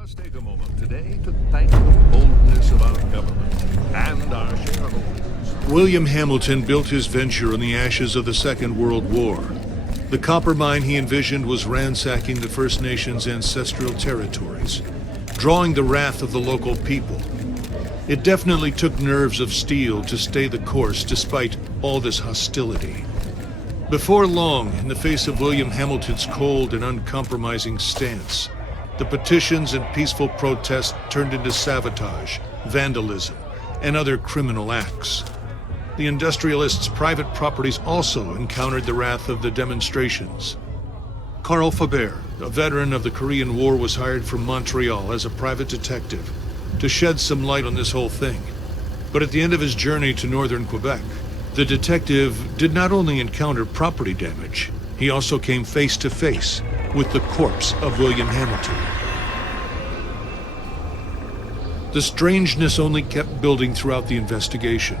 must take a moment today to thank the boldness of our government and our shareholders. William Hamilton built his venture on the ashes of the Second World War. The copper mine he envisioned was ransacking the First Nations' ancestral territories, drawing the wrath of the local people. It definitely took nerves of steel to stay the course despite all this hostility. Before long, in the face of William Hamilton's cold and uncompromising stance, the petitions and peaceful protests turned into sabotage, vandalism, and other criminal acts. The industrialists' private properties also encountered the wrath of the demonstrations. Carl Faubert, a veteran of the Korean War, was hired from Montreal as a private detective to shed some light on this whole thing. But at the end of his journey to northern Quebec, the detective did not only encounter property damage, he also came face to face with the corpse of William Hamilton. The strangeness only kept building throughout the investigation.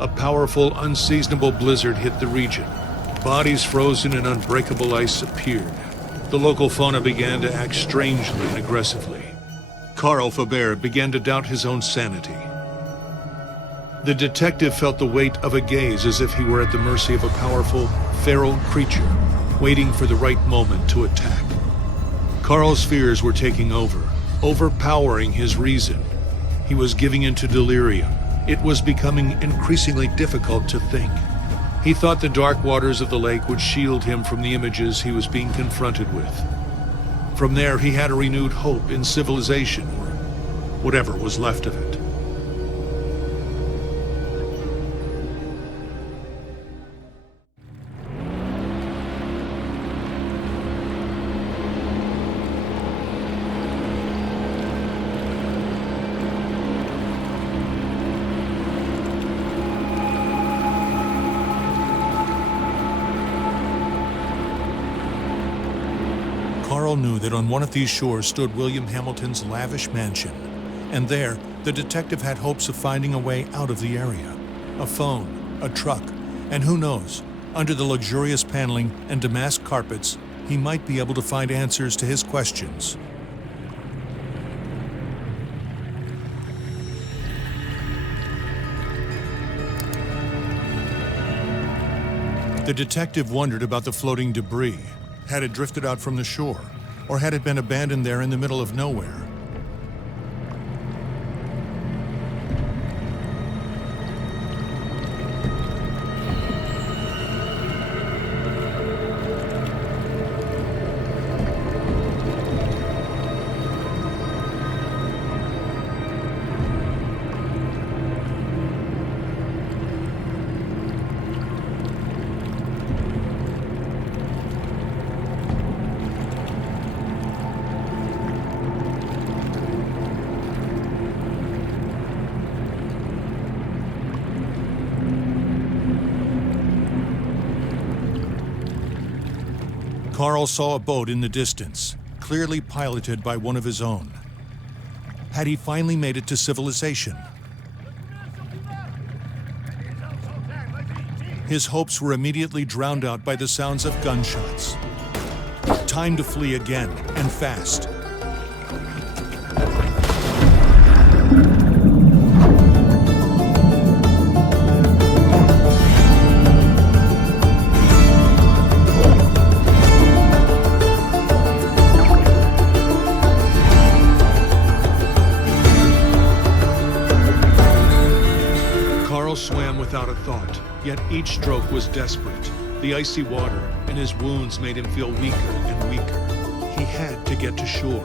A powerful, unseasonable blizzard hit the region. Bodies frozen in unbreakable ice appeared. The local fauna began to act strangely and aggressively. Carl Faubert began to doubt his own sanity. The detective felt the weight of a gaze as if he were at the mercy of a powerful, feral creature, waiting for the right moment to attack. Carl's fears were taking over, overpowering his reason. He was giving into delirium. It was becoming increasingly difficult to think. He thought the dark waters of the lake would shield him from the images he was being confronted with. From there, he had a renewed hope in civilization, or whatever was left of it. Carl knew that on one of these shores stood William Hamilton's lavish mansion, and there, the detective had hopes of finding a way out of the area. A phone, a truck, and who knows, under the luxurious paneling and damask carpets, he might be able to find answers to his questions. The detective wondered about the floating debris. Had it drifted out from the shore, or had it been abandoned there in the middle of nowhere? Carl saw a boat in the distance, clearly piloted by one of his own. Had he finally made it to civilization? His hopes were immediately drowned out by the sounds of gunshots. Time to flee again, and fast. Swam without a thought, yet each stroke was desperate. The icy water and his wounds made him feel weaker and weaker. He had to get to shore.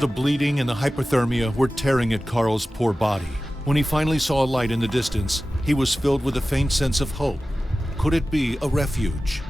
The bleeding and the hypothermia were tearing at Carl's poor body. When he finally saw a light in the distance, He was filled with a faint sense of hope. Could it be a refuge?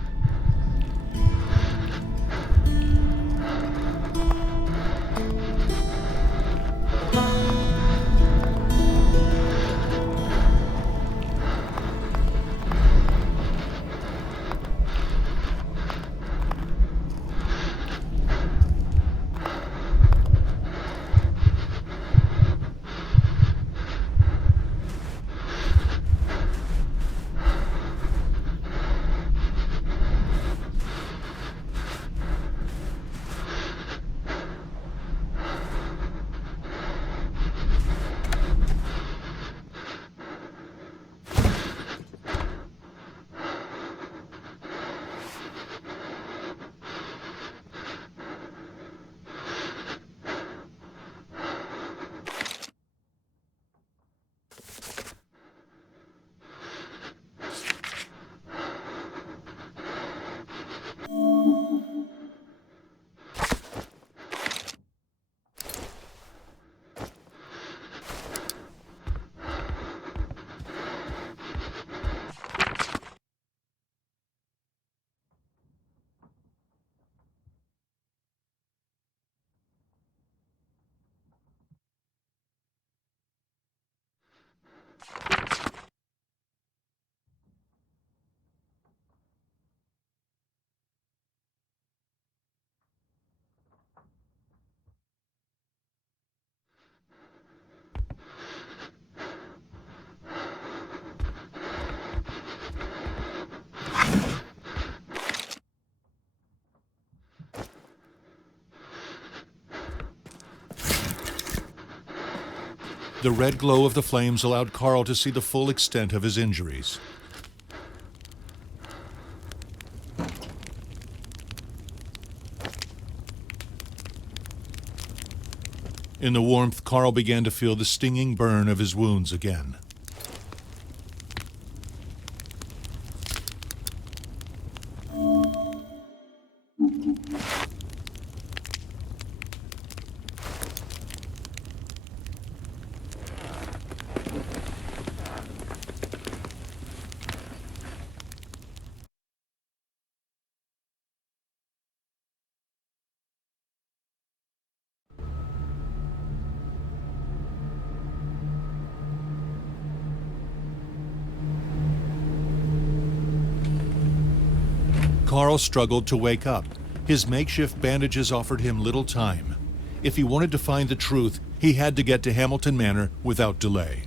The red glow of the flames allowed Carl to see the full extent of his injuries. In the warmth, Carl began to feel the stinging burn of his wounds again. Carl struggled to wake up. His makeshift bandages offered him little time. If he wanted to find the truth, he had to get to Hamilton Manor without delay.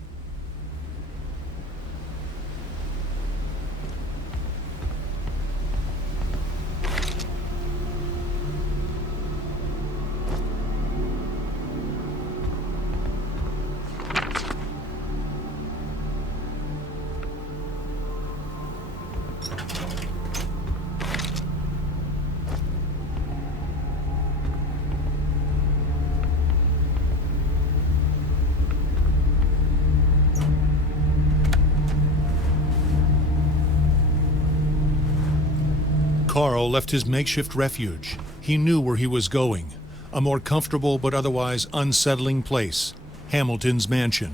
Carl left his makeshift refuge. He knew where he was going, a more comfortable but otherwise unsettling place, Hamilton's mansion.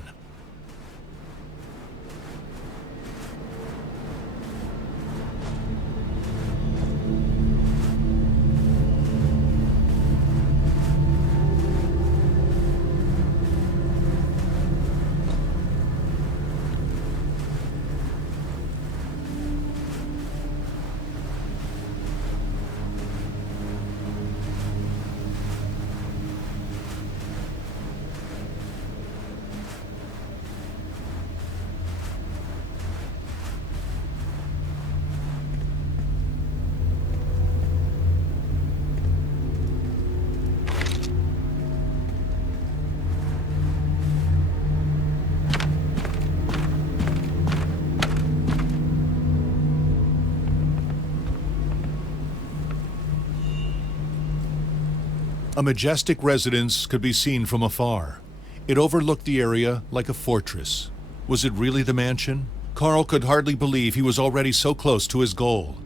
A majestic residence could be seen from afar. It overlooked the area like a fortress. Was it really the mansion? Carl could hardly believe he was already so close to his goal.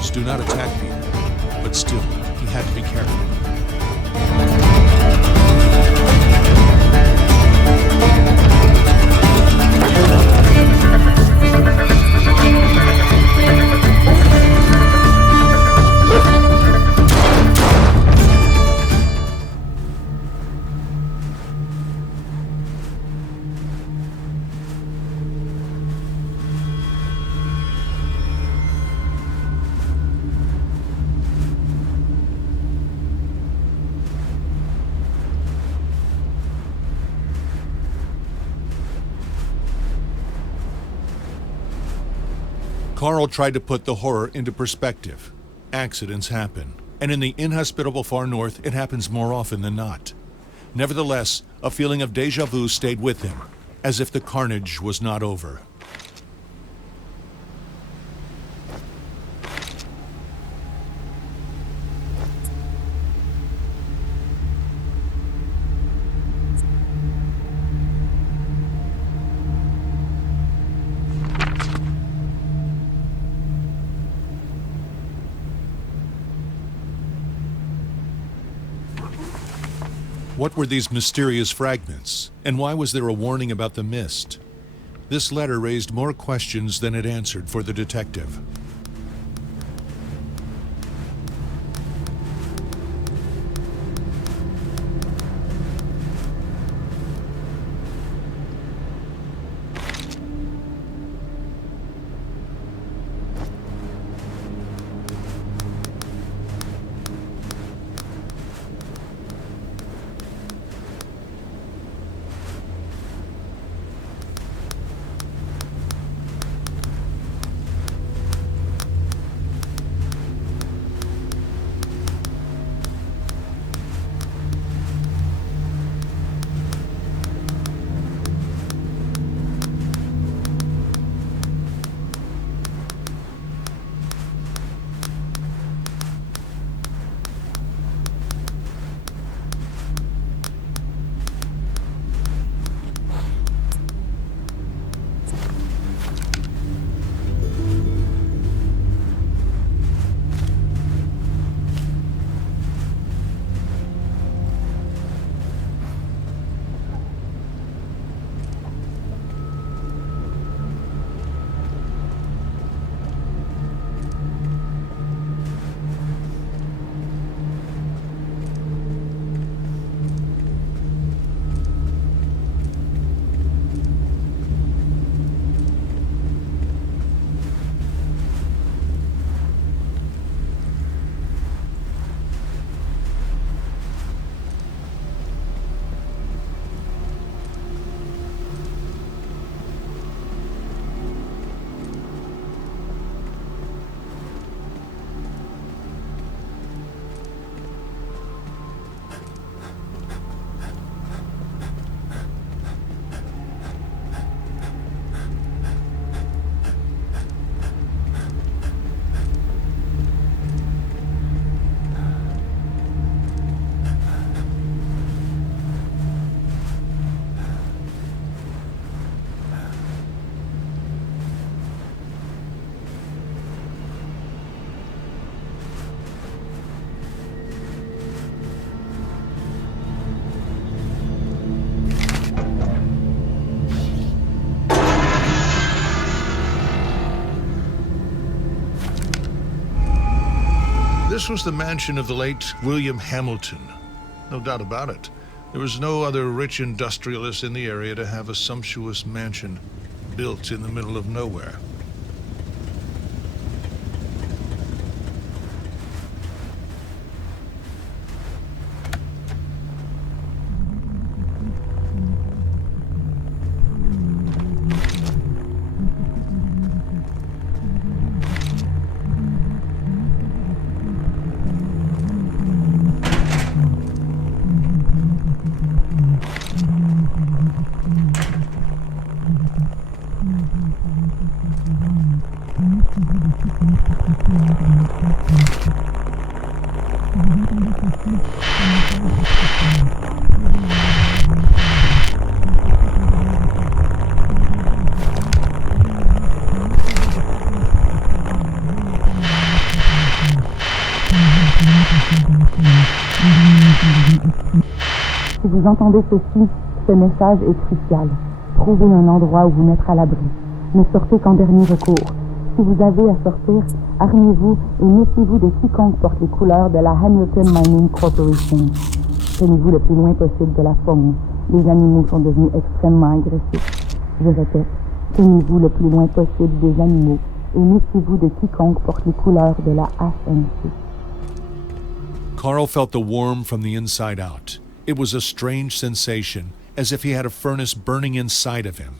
creatures do not attack people, but still, he had to be careful. Carl tried to put the horror into perspective. Accidents happen, and in the inhospitable far north, it happens more often than not. Nevertheless, a feeling of déjà vu stayed with him, as if the carnage was not over. What were these mysterious fragments, and why was there a warning about the mist? This letter raised more questions than it answered for the detective. This was the mansion of the late William Hamilton. No doubt about it. There was no other rich industrialist in the area to have a sumptuous mansion built in the middle of nowhere. Si vous entendez ceci, ce message est crucial. Trouvez un endroit où vous mettre à l'abri. Ne sortez qu'en dernier recours. Si vous avez à sortir, armez-vous et méfiez-vous de quiconque porte les couleurs de la Hamilton Mining Corporation. Tenez-vous le plus loin possible de la faune. Les animaux sont devenus extrêmement agressifs. Je répète, tenez-vous le plus loin possible des animaux et méfiez-vous de quiconque porte les couleurs de la HMC. Carl felt the warmth from the inside out. It was a strange sensation, as if he had a furnace burning inside of him.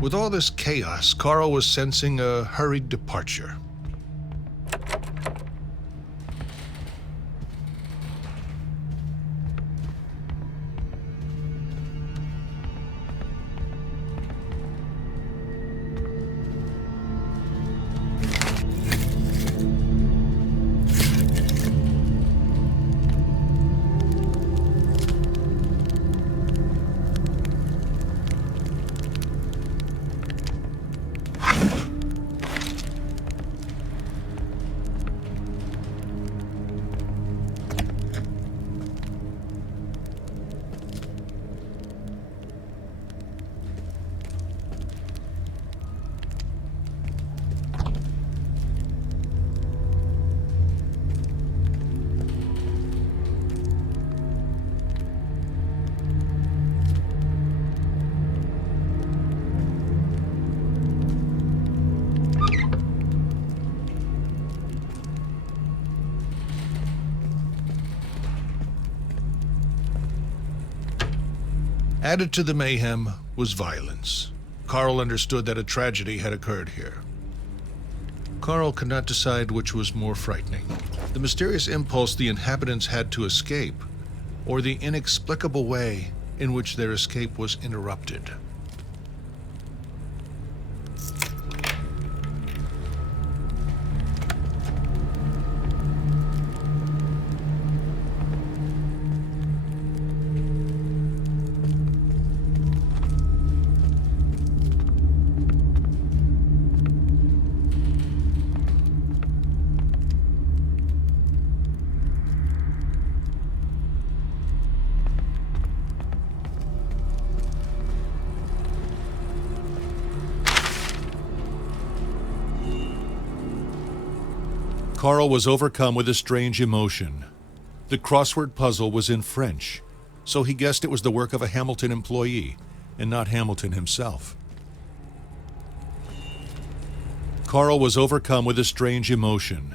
With all this chaos, Carl was sensing a hurried departure. Added to the mayhem was violence. Carl understood that a tragedy had occurred here. Carl could not decide which was more frightening: the mysterious impulse the inhabitants had to escape, or the inexplicable way in which their escape was interrupted. Carl was overcome with a strange emotion. The crossword puzzle was in French, so he guessed it was the work of a Hamilton employee and not Hamilton himself. Carl was overcome with a strange emotion.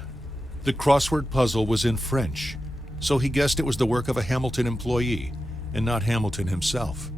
The crossword puzzle was in French, so he guessed it was the work of a Hamilton employee and not Hamilton himself.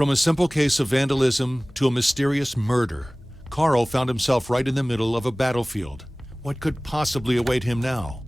From a simple case of vandalism to a mysterious murder, Carl found himself right in the middle of a battlefield. What could possibly await him now?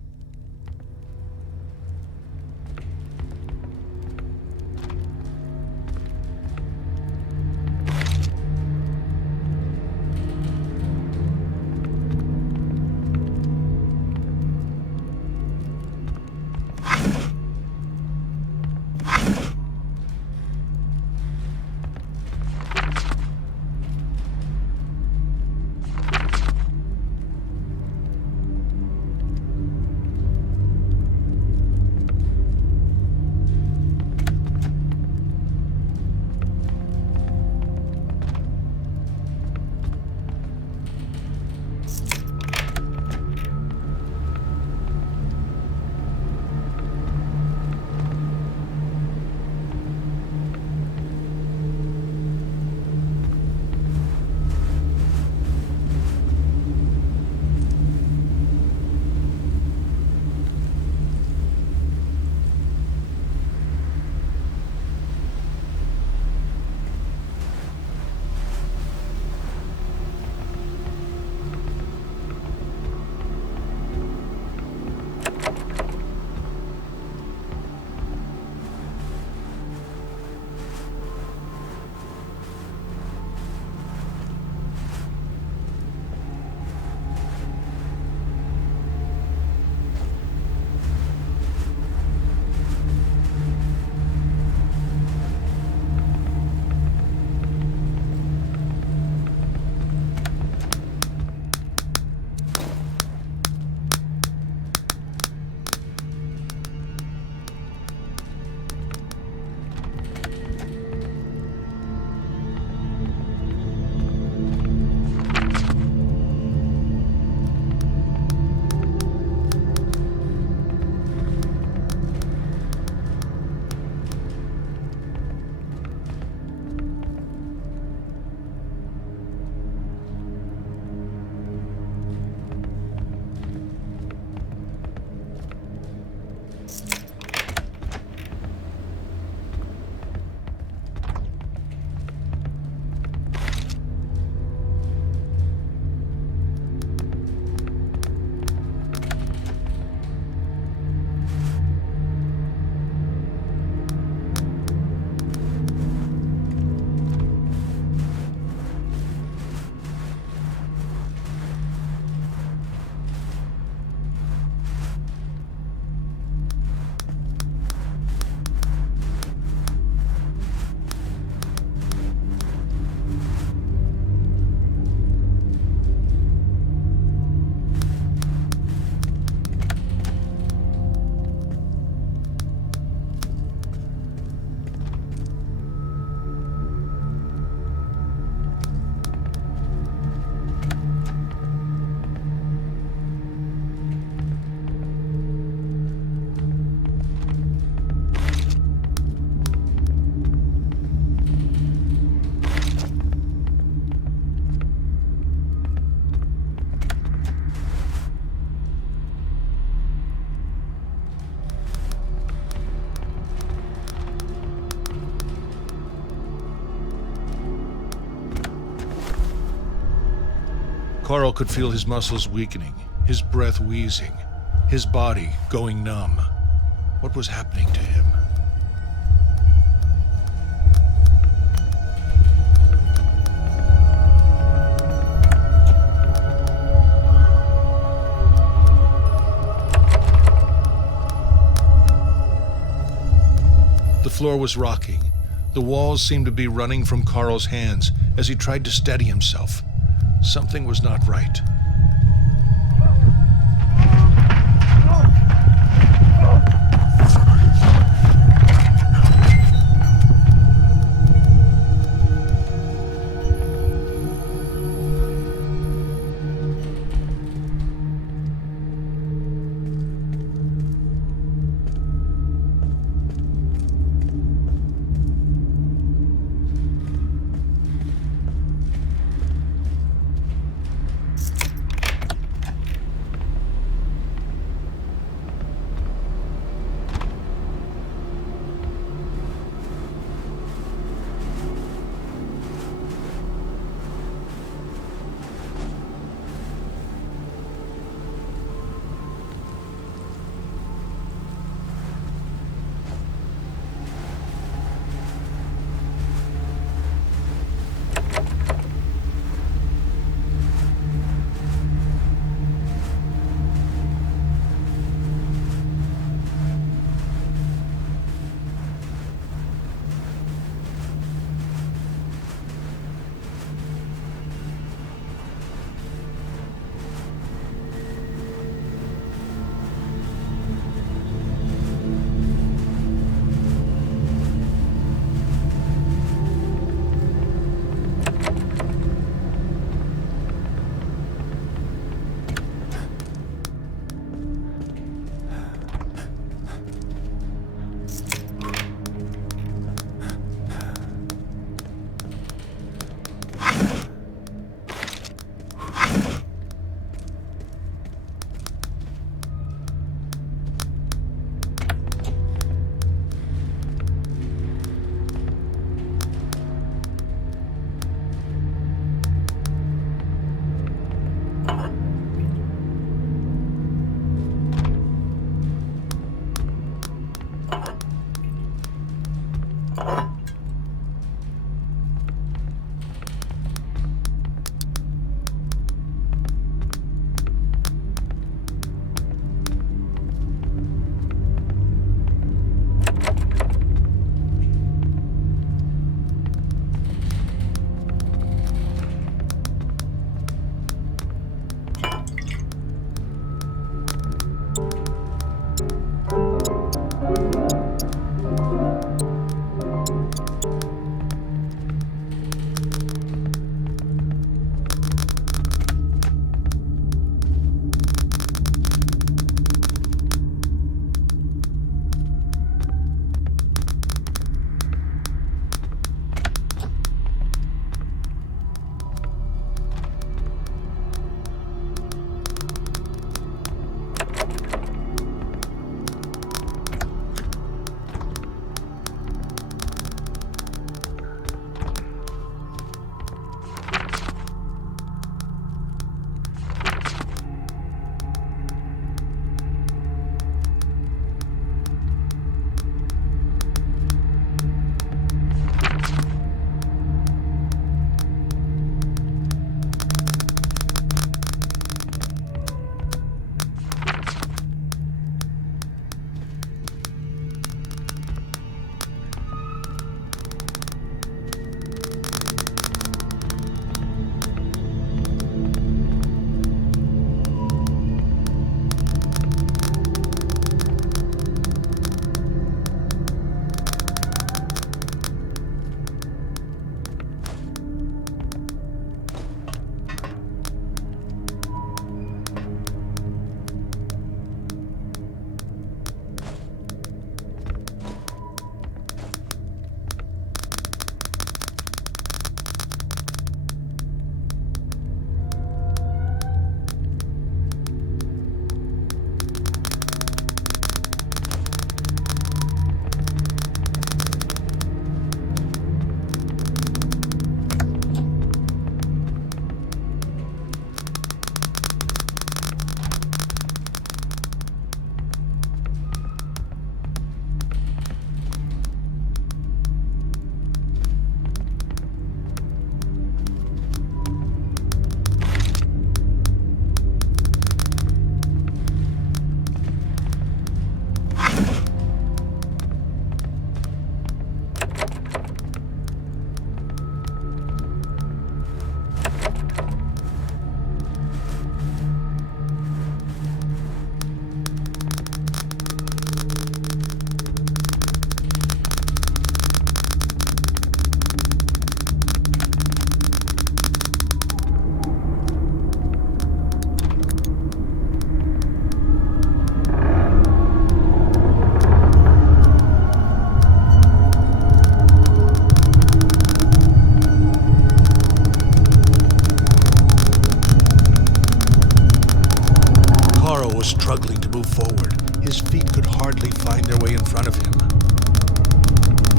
Carl could feel his muscles weakening, his breath wheezing, his body going numb. What was happening to him? The floor was rocking. The walls seemed to be running from Carl's hands as he tried to steady himself. Something was not right.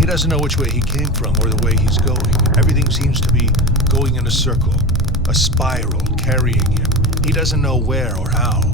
He doesn't know which way he came from or the way he's going. Everything seems to be going in a circle, a spiral carrying him. He doesn't know where or how.